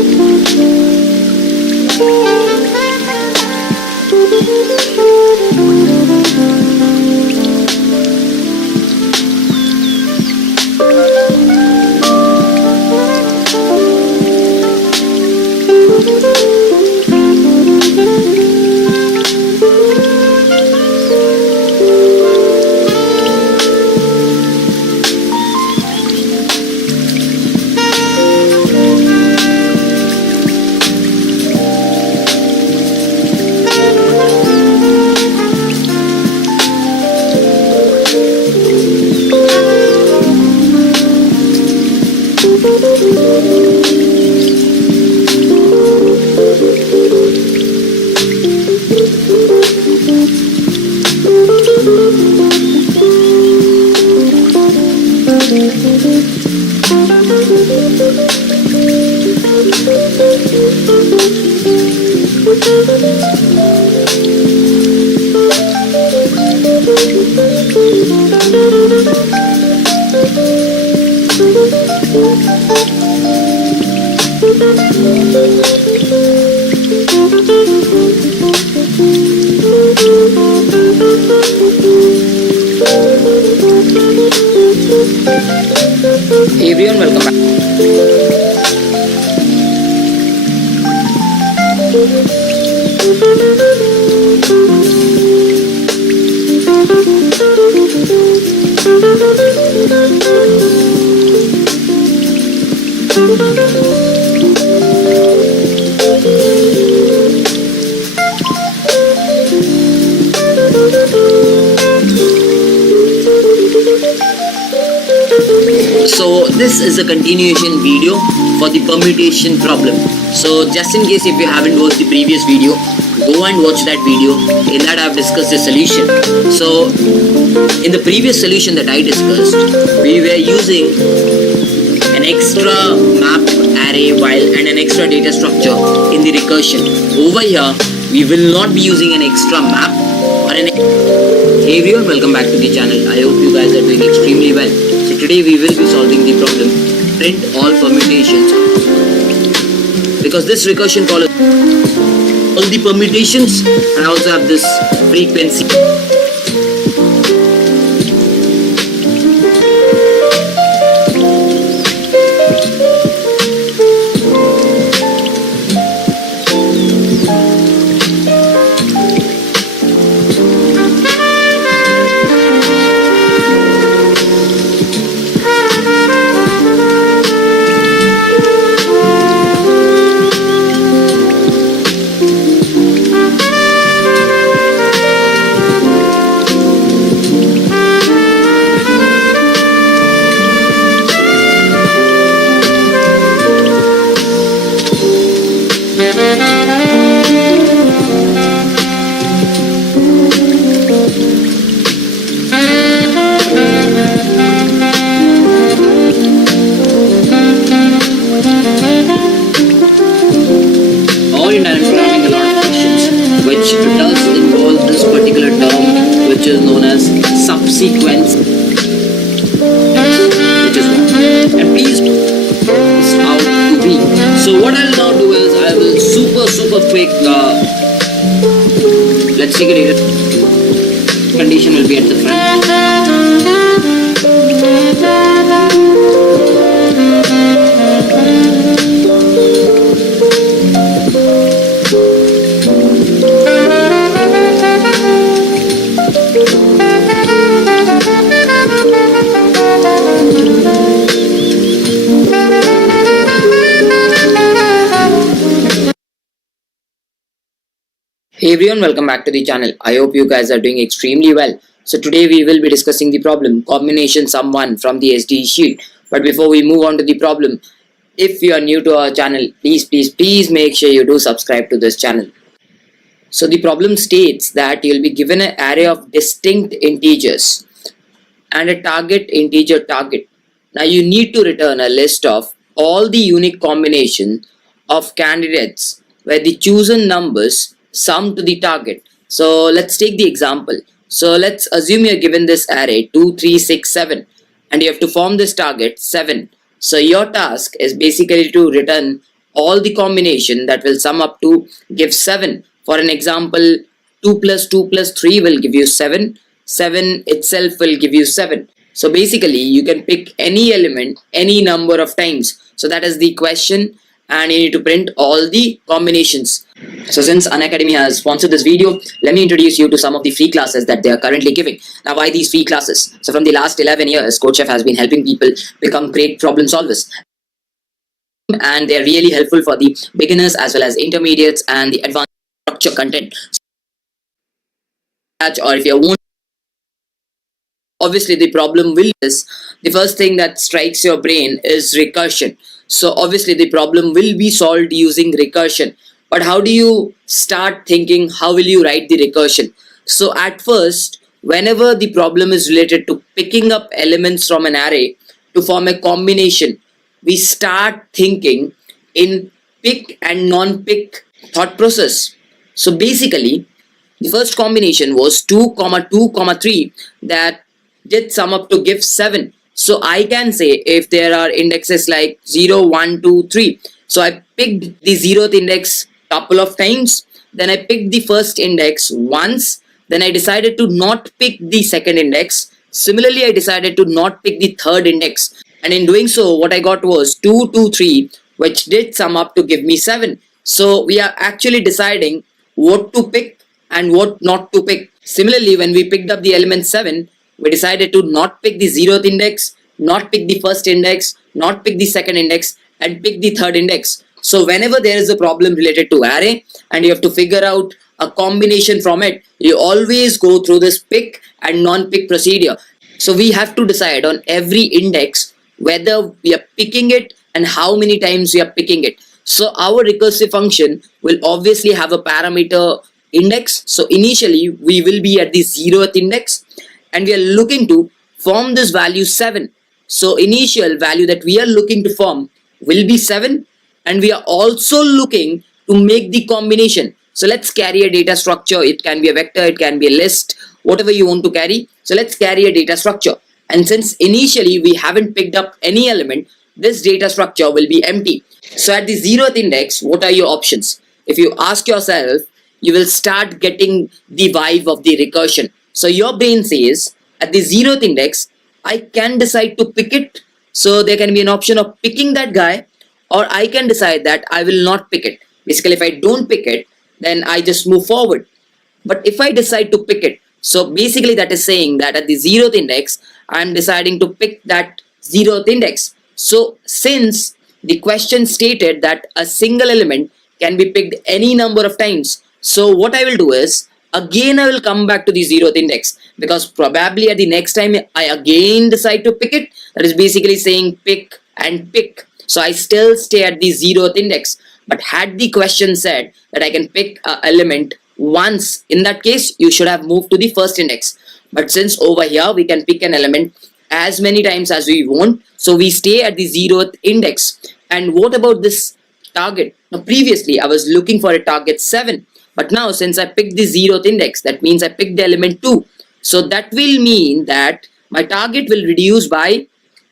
Hey everyone, welcome back. So this is a continuation video for the permutation problem. So just in case if you haven't watched the previous video, go and watch that video. In that I have discussed the solution. So in the previous solution that I discussed, we were using an extra map array while and an extra data structure in the recursion. Over here we will not be using an extra map or an. Hey everyone, welcome back to the channel. I hope you guys are doing extremely well. So today we will be solving the problem print all permutations, because this recursion follows all the permutations and I also have this frequency. Which does involve this particular term, which is known as subsequence, which is one. And please out to be. So what I'll now do is I will super quick. Let's take a data condition will be at the front. Hey everyone, welcome back to the channel. I hope you guys are doing extremely well. So today we will be discussing the problem combination sum 1 from the SDE sheet. But before we move on to the problem, if you are new to our channel, please make sure you do subscribe to this channel. So the problem states that you will be given an array of distinct integers and a target integer target. Now you need to return a list of all the unique combination of candidates where the chosen numbers sum to the target. So let's take the example. So let's assume you're given this array 2, 3, 6, 7 and you have to form this target 7. So your task is basically to return all the combination that will sum up to give 7. For an example, 2 plus 2 plus 3 will give you 7. 7 itself will give you 7. So basically you can pick any element any number of times. So that is the question, and you need to print all the combinations. So since Unacademy has sponsored this video, let me introduce you to some of the free classes that they are currently giving. Now, why these free classes? So from the last 11 years, Coach Chef has been helping people become great problem solvers, and they're really helpful for the beginners as well as intermediates and the advanced structure content. Or if you want, obviously the problem will is the first thing that strikes your brain is recursion. So obviously the problem will be solved using recursion. But how do you start thinking? How will you write the recursion? So at first, whenever the problem is related to picking up elements from an array to form a combination, we start thinking in pick and non-pick thought process. So basically, the first combination was 2, 2, 3 that did sum up to give 7. So I can say if there are indexes like 0, 1, 2, 3. So I picked the 0th index couple of times, then I picked the first index once, then I decided to not pick the second index. Similarly, I decided to not pick the third index, and in doing so what I got was 2, 2, 3, which did sum up to give me 7. So we are actually deciding what to pick and what not to pick. Similarly, when we picked up the element 7, we decided to not pick the 0th index, not pick the first index, not pick the second index, and pick the third index. So whenever there is a problem related to array and you have to figure out a combination from it, you always go through this pick and non-pick procedure. So we have to decide on every index whether we are picking it and how many times we are picking it. So our recursive function will obviously have a parameter index. So initially we will be at the 0th index and we are looking to form this value 7. So initial value that we are looking to form will be 7, and we are also looking to make the combination. So let's carry a data structure. It can be a vector, it can be a list, whatever you want to carry. So let's carry a data structure, and since initially we haven't picked up any element, this data structure will be empty. So at the 0th index, what are your options? If you ask yourself, you will start getting the vibe of the recursion. So your brain says at the 0th index, I can decide to pick it. So there can be an option of picking that guy, or I can decide that I will not pick it. Basically, if I don't pick it, then I just move forward. But if I decide to pick it, so basically that is saying that at the 0th index, I am deciding to pick that 0th index. So since the question stated that a single element can be picked any number of times, so what I will do is, again I will come back to the 0th index, because probably at the next time I again decide to pick it, that is basically saying pick and pick. So I still stay at the 0th index. But had the question said that I can pick an element once, in that case you should have moved to the first index. But since over here we can pick an element as many times as we want, so we stay at the 0th index. And what about this target? Now previously I was looking for a target 7, but now since I picked the 0th index, that means I picked the element 2. So that will mean that my target will reduce by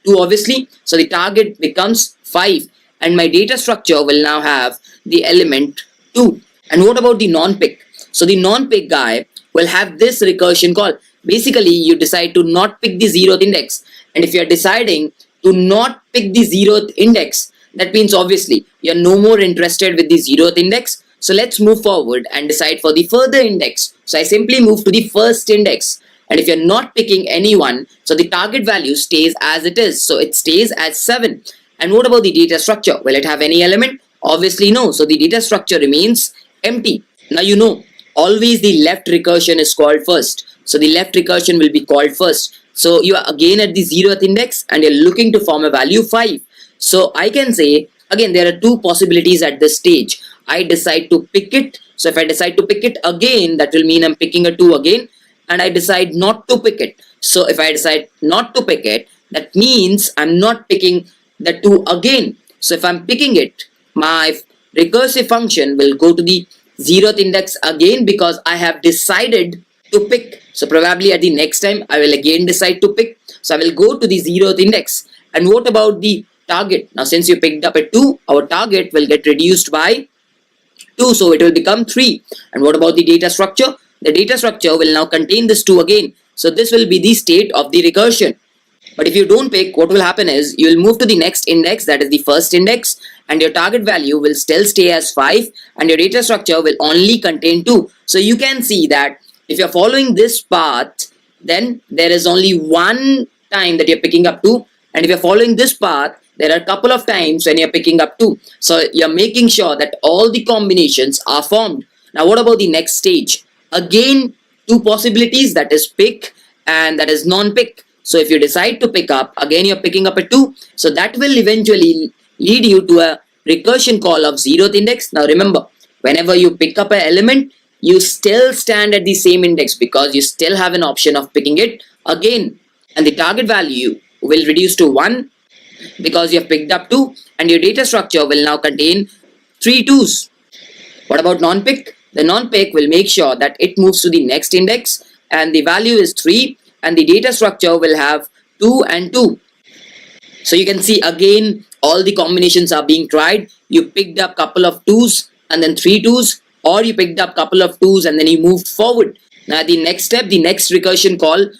2 obviously. So the target becomes 5, and my data structure will now have the element 2. And what about the non-pick? So the non-pick guy will have this recursion call. Basically you decide to not pick the 0th index, and if you are deciding to not pick the 0th index, that means obviously you are no more interested with the 0th index. So let's move forward and decide for the further index. So I simply move to the first index, and if you're not picking anyone, so the target value stays as it is. So it stays as 7. And what about the data structure? Will it have any element? Obviously no. So the data structure remains empty. Now you know, always the left recursion is called first. So the left recursion will be called first. So you are again at the 0th index and you're looking to form a value 5. So I can say, again, there are two possibilities at this stage. I decide to pick it. So if I decide to pick it again, that will mean I'm picking a 2 again. And I decide not to pick it. So if I decide not to pick it, that means I'm not picking the 2 again. So if I'm picking it, my recursive function will go to the 0th index again, because I have decided to pick. So probably at the next time I will again decide to pick. So I will go to the 0th index. And what about the target. Now since you picked up a 2, our target will get reduced by 2, so it will become 3. And what about the data structure? The data structure will now contain this 2 again. So this will be the state of the recursion. But if you don't pick, what will happen is you will move to the next index, that is the first index, and your target value will still stay as 5, and your data structure will only contain 2. So you can see that if you're following this path, then there is only one time that you're picking up 2, and if you're following this path, there are a couple of times when you're picking up 2. So you're making sure that all the combinations are formed. Now what about the next stage? Again, two possibilities, that is pick and that is non-pick. So if you decide to pick up, again you're picking up a 2. So that will eventually lead you to a recursion call of 0th index. Now remember, whenever you pick up an element, you still stand at the same index because you still have an option of picking it again. And the target value will reduce to 1 because you have picked up 2, and your data structure will now contain 3 2s. What about non-pick? The non-pick will make sure that it moves to the next index and the value is 3, and the data structure will have 2 and 2. So you can see again all the combinations are being tried. You picked up couple of 2s and then 3 2s, or you picked up couple of 2s and then you moved forward. Now the next step, the next recursion call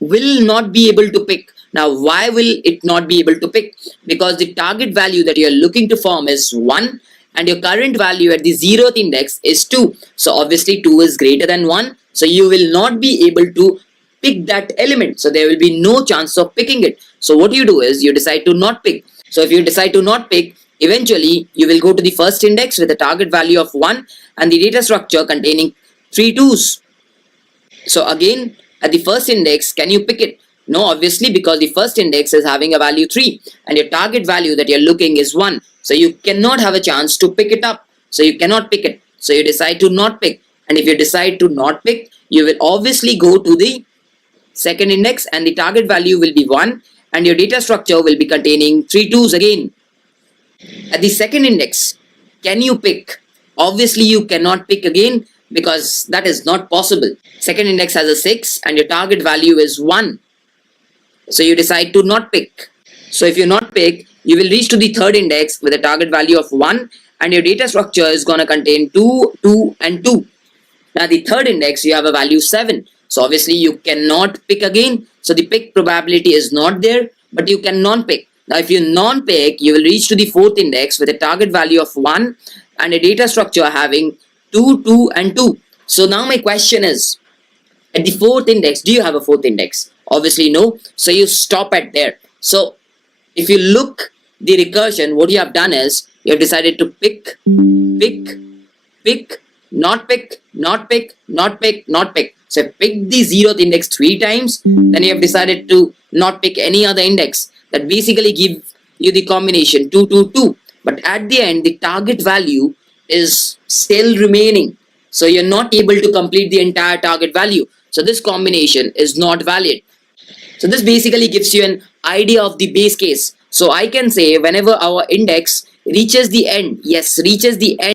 will not be able to pick. Now why will it not be able to pick? Because the target value that you're looking to form is 1, and your current value at the 0th index is 2. So obviously 2 is greater than 1. So you will not be able to pick that element. So there will be no chance of picking it. So what you do is you decide to not pick. So if you decide to not pick, eventually you will go to the first index with a target value of 1 and the data structure containing 3 2s. So again, at the first index, can you pick it? No, obviously, because the first index is having a value 3 and your target value that you're looking is 1. So you cannot have a chance to pick it up. So you cannot pick it. So you decide to not pick. And if you decide to not pick, you will obviously go to the second index and the target value will be 1 and your data structure will be containing 3 2s again. At the second index, can you pick? Obviously, you cannot pick again because that is not possible. Second index has a 6 and your target value is 1. So you decide to not pick. So if you not pick, you will reach to the third index with a target value of 1 and your data structure is going to contain 2, 2 and 2. Now the third index, you have a value 7. So obviously you cannot pick again. So the pick probability is not there, but you can non-pick. Now if you non-pick, you will reach to the fourth index with a target value of 1 and a data structure having 2, 2 and 2. So now my question is, at the fourth index, do you have a fourth index? Obviously no. So you stop at there. So if you look the recursion, what you have done is you have decided to pick, pick, pick, not pick, not pick, not pick, not pick. So pick the 0th index 3 times, then you have decided to not pick any other index. That basically give you the combination 2, 2, 2. But at the end, the target value is still remaining. So you're not able to complete the entire target value. So this combination is not valid. So this basically gives you an idea of the base case. So I can say whenever our index reaches the end, yes, reaches the end,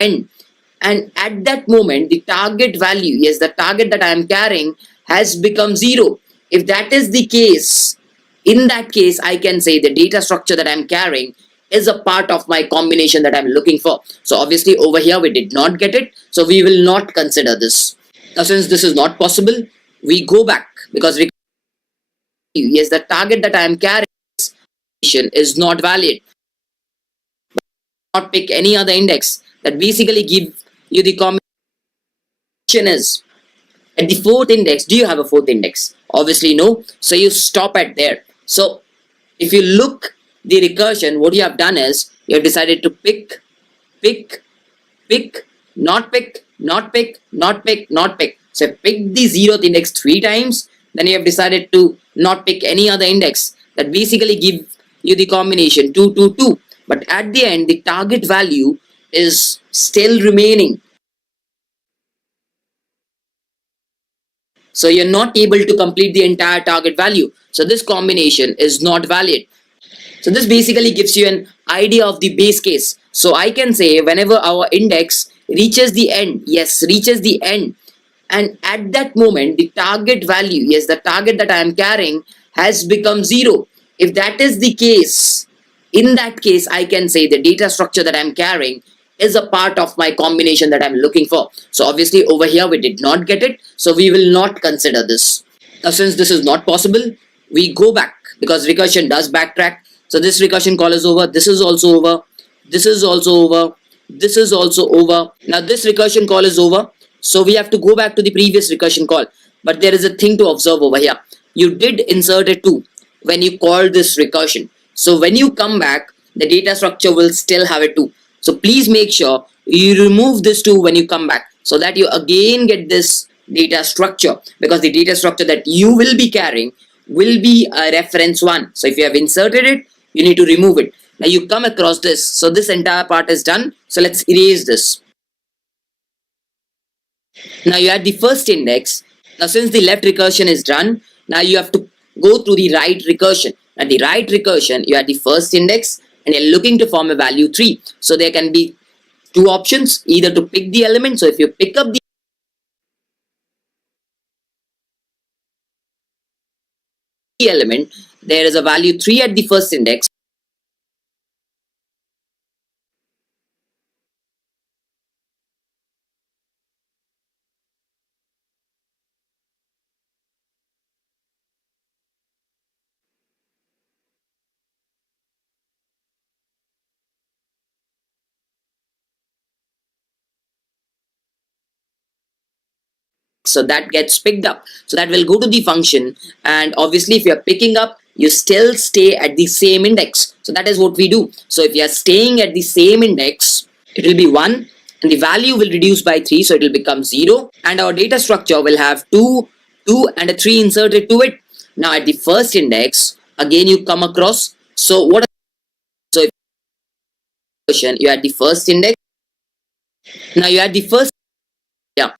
end. And at that moment, the target value, yes, the target that I am carrying has become 0. If that is the case, in that case, I can say the data structure that I'm carrying is a part of my combination that I'm looking for. So obviously over here we did not get it. So we will not consider this. Now since this is not possible, we go back because we, yes, the target that I am carrying is not valid. not pick any other index that basically give you the combination is at the fourth index. Do you have a fourth index? Obviously no, so you stop at there. So if you look the recursion, what you have done is you have decided to pick, pick, not pick, not pick, not pick, not pick. So pick the zeroth index three times, then you have decided to not pick any other index that basically give you the combination 2 2 2. But at the end the target value is still remaining, so you're not able to complete the entire target value, so this combination is not valid. So this basically gives you an idea of the base case. So I can say whenever our index reaches the end, yes, reaches the end, and at that moment the target value, yes, the target that I am carrying has become zero. If that is the case, in that case I can say the data structure that I'm carrying is a part of my combination that I'm looking for. So obviously over here we did not get it, so we will not consider this. Now since this is not possible, we go back because recursion does backtrack. So this recursion call is over, this is also over, this is also over, this is also over. Now this recursion call is over, so we have to go back to the previous recursion call. But there is a thing to observe over here. You did insert a 2 when you called this recursion. So when you come back, the data structure will still have a 2. So please make sure you remove this 2 when you come back, so that you again get this data structure, because the data structure that you will be carrying will be a reference one. So if you have inserted it, you need to remove it. Now you come across this, so this entire part is done. So let's erase this. Now you add the first index. Now since the left recursion is done, now you have to go to the right recursion. At the right recursion, you add the first index and you're looking to form a value 3. So there can be two options, either to pick the element. So if you pick up the element, there is a value 3 at the first index. So that gets picked up, so that will go to the function, and obviously if you're picking up, you still stay at the same index. So that is what we do. So if you are staying at the same index, it will be 1 and the value will reduce by 3, so it will become 0, and our data structure will have 2 2 and a 3 inserted to it. Now at the first index again you come across, so what, so if you add the first index, now you add the first, yeah.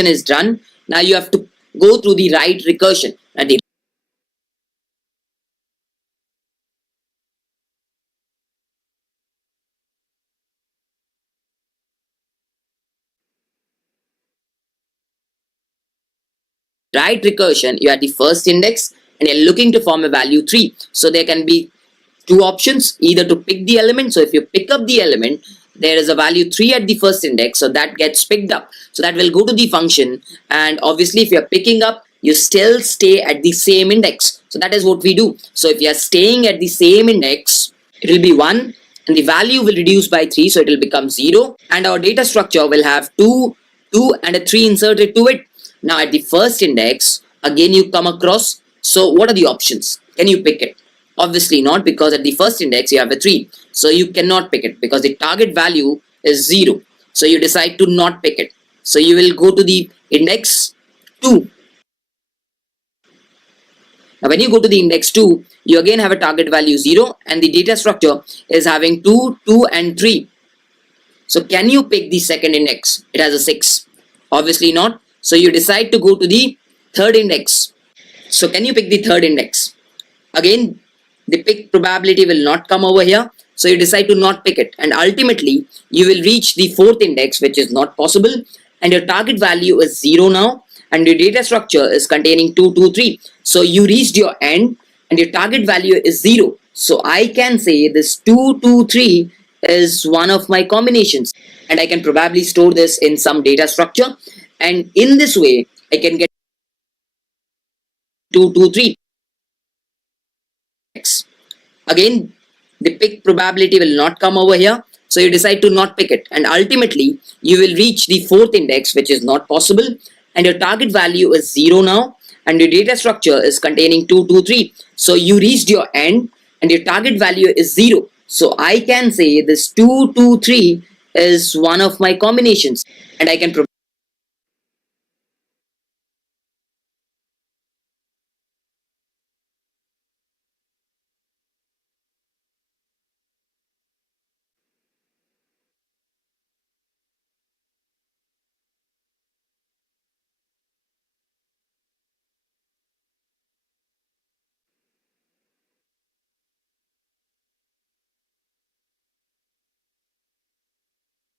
is done. Now you have to go through the right recursion. And the right recursion, you are the first index and you're looking to form a value 3. So there can be two options, either to pick the element. So if you pick up the element, there is a value 3 at the first index, so that gets picked up. So that will go to the function, and obviously if you're picking up, you still stay at the same index. So that is what we do. So if you are staying at the same index, it will be 1 and the value will reduce by 3, so it will become 0, and our data structure will have 2 and a 3 inserted to it. Now at the first index, again you come across, so what are the options? Can you pick it? Obviously not, because at the first index you have a 3. So you cannot pick it because the target value is 0. So you decide to not pick it. So you will go to the index 2. Now when you go to the index 2, you again have a target value 0 and the data structure is having 2, 2 and 3. So can you pick the second index? It has a 6. Obviously not. So you decide to go to the third index. So can you pick the third index? Again, the pick probability will not come over here. So you decide to not pick it. And ultimately, you will reach the fourth index, which is not possible. And your target value is 0 now. And your data structure is containing 2, 2, 3. So you reached your end and your target value is 0. So I can say this 2, 2, 3 is one of my combinations. And I can probably store this in some data structure. And in this way, I can get 2, 2, 3. Again, the pick probability will not come over here. So you decide to not pick it. And ultimately, you will reach the fourth index, which is not possible. And your target value is 0 now. And your data structure is containing 2, 2, 3. So you reached your end and your target value is 0. So I can say this 2, 2, 3 is one of my combinations. And I can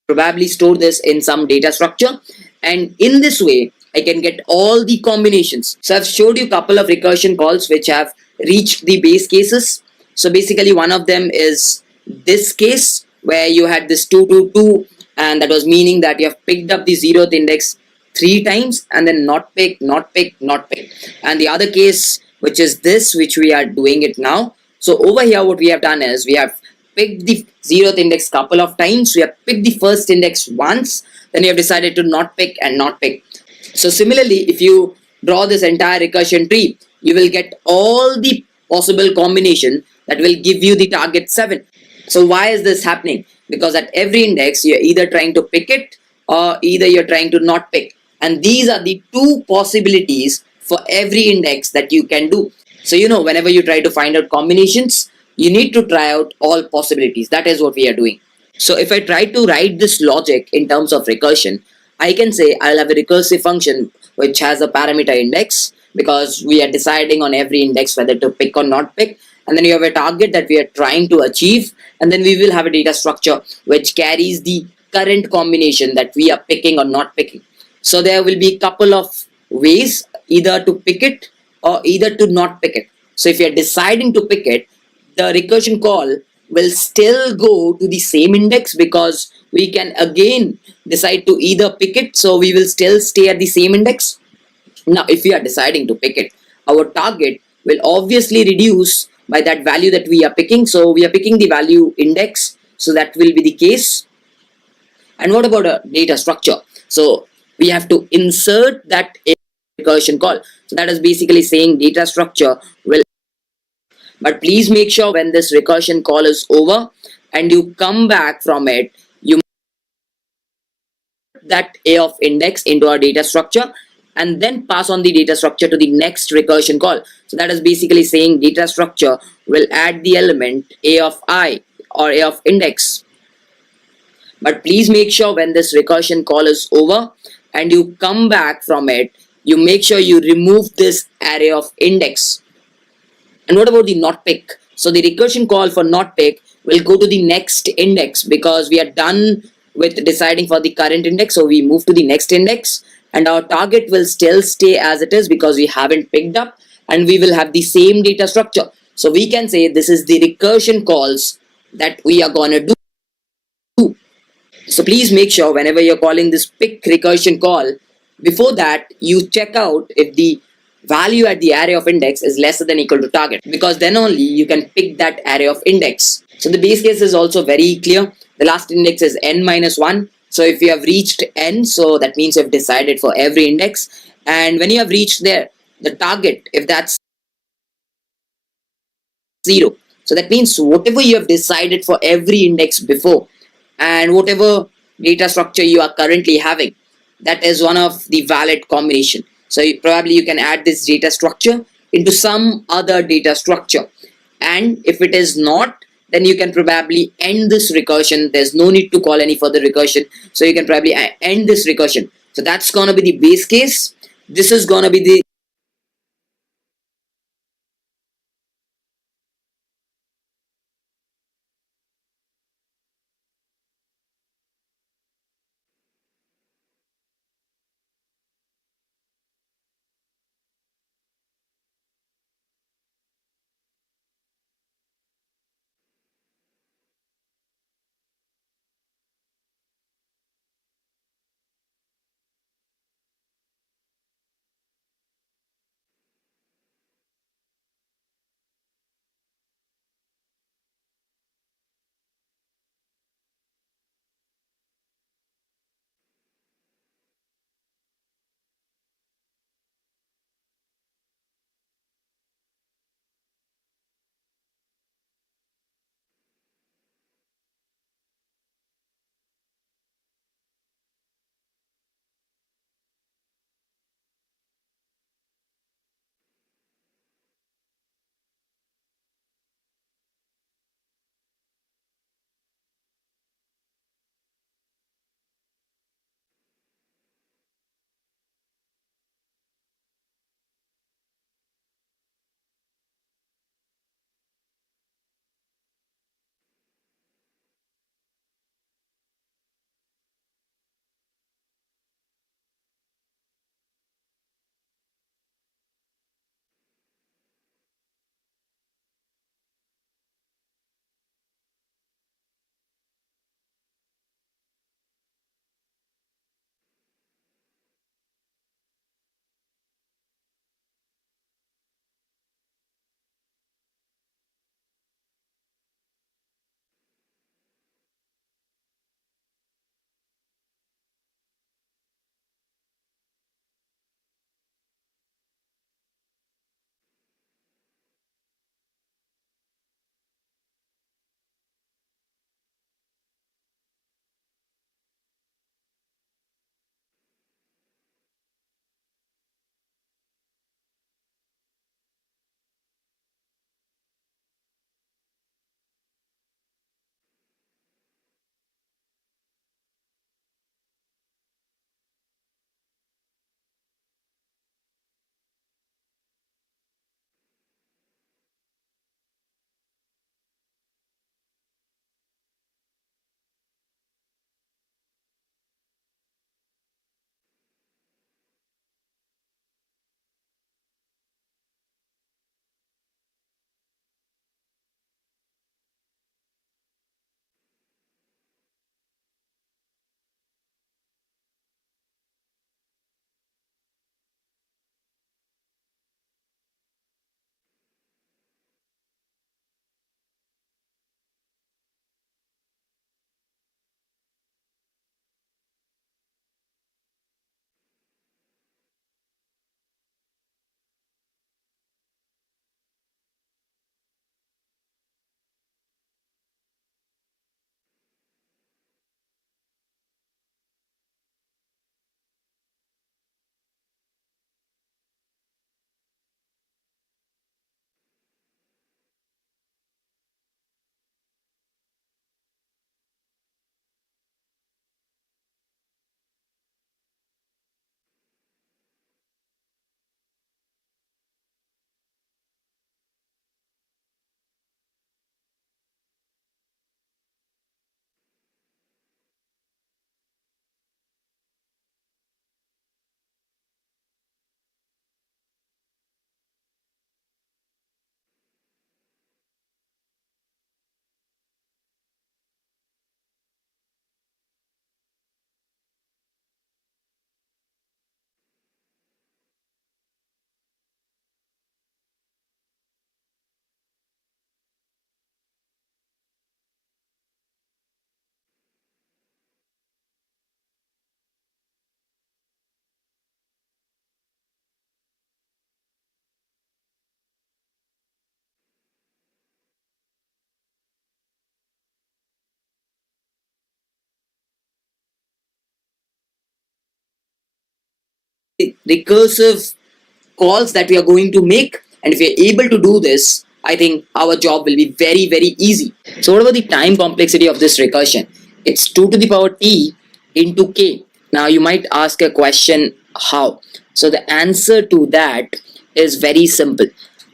probably store this in some data structure, and in this way I can get all the combinations. So I've showed you a couple of recursion calls which have reached the base cases. So basically one of them is this case where you had this 2, 2, 2, and that was meaning that you have picked up the 0th index 3 times and then not pick, not pick, not pick. And the other case, which is this, which we are doing it now. So over here what we have done is we have picked the 0th index couple of times. We have picked the first index once, then we have decided to not pick and not pick. So similarly, if you draw this entire recursion tree, you will get all the possible combination that will give you the target 7. So why is this happening? Because at every index you're either trying to pick it or either you're trying to not pick, and these are the two possibilities for every index that you can do. So whenever you try to find out combinations, you need to try out all possibilities. That is what we are doing. So if I try to write this logic in terms of recursion, I can say I'll have a recursive function which has a parameter index, because we are deciding on every index whether to pick or not pick. And then you have a target that we are trying to achieve, and then we will have a data structure which carries the current combination that we are picking or not picking. So there will be a couple of ways, either to pick it or either to not pick it. So if you are deciding to pick it, the recursion call will still go to the same index, because we can again decide to either pick it, so we will still stay at the same index. Now if we are deciding to pick it, our target will obviously reduce by that value that we are picking. So we are picking the value index, so that will be the case. And what about a data structure? So we have to insert that recursion call. So that is basically saying data structure will. But please make sure when this recursion call is over and you come back from it, you that A of index into our data structure and then pass on the data structure to the next recursion call. So that is basically saying data structure will add the element A of I or A of index. But please make sure when this recursion call is over and you come back from it, you make sure you remove this array of index. And what about the not pick? So the recursion call for not pick will go to the next index because we are done with deciding for the current index. So we move to the next index and our target will still stay as it is because we haven't picked up, and we will have the same data structure. So we can say this is the recursion calls that we are gonna do. So please make sure whenever you're calling this pick recursion call, before that you check out if the value at the array of index is lesser than equal to target, because then only you can pick that array of index. So the base case is also very clear. The last index is n minus 1. So if you have reached n, so that means you have decided for every index. And when you have reached there, the target, if that's 0, so that means whatever you have decided for every index before and whatever data structure you are currently having, that is one of the valid combination. So probably you can add this data structure into some other data structure, and if it is not, then you can probably end this recursion. There's no need to call any further recursion, so you can probably end this recursion. So that's gonna be the base case. This is gonna be the recursive calls that we are going to make. And if we are able to do this, I think our job will be very, very easy. So what about the time complexity of this recursion? It's 2 to the power t into k. Now you might ask a question, how? So the answer to that is very simple.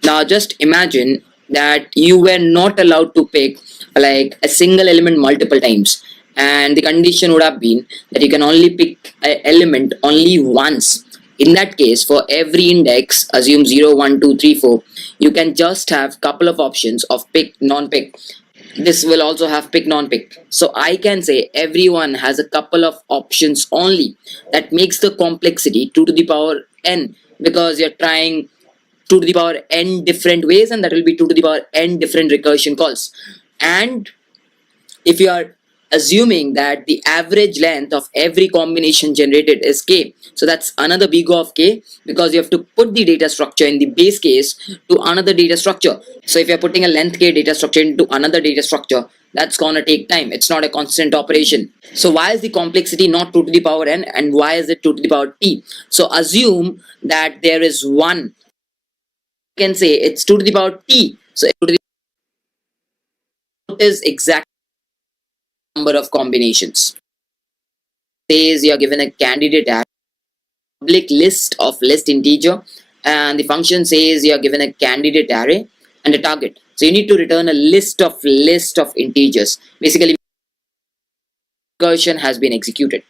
Now just imagine that you were not allowed to pick like a single element multiple times, and the condition would have been that you can only pick an element only once. In that case, for every index, assume 0, 1, 2, 3, 4, you can just have couple of options of pick, non-pick. This will also have pick, non-pick. So I can say everyone has a couple of options only. That makes the complexity 2 to the power n, because you're trying 2 to the power n different ways, and that will be 2 to the power n different recursion calls. And if you are assuming that the average length of every combination generated is k, so that's another big O of k, because you have to put the data structure in the base case to another data structure. So if you're putting a length k data structure into another data structure, that's gonna take time. It's not a constant operation. So why is the complexity not 2 to the power n, and why is it 2 to the power t? So assume that there is one, you can say it's 2 to the power t. So 2 to the what is exact number of combinations. Says you are given a candidate array, public list of list integer, and the function says you are given a candidate array and a target. So you need to return a list of integers. Basically, recursion has been executed.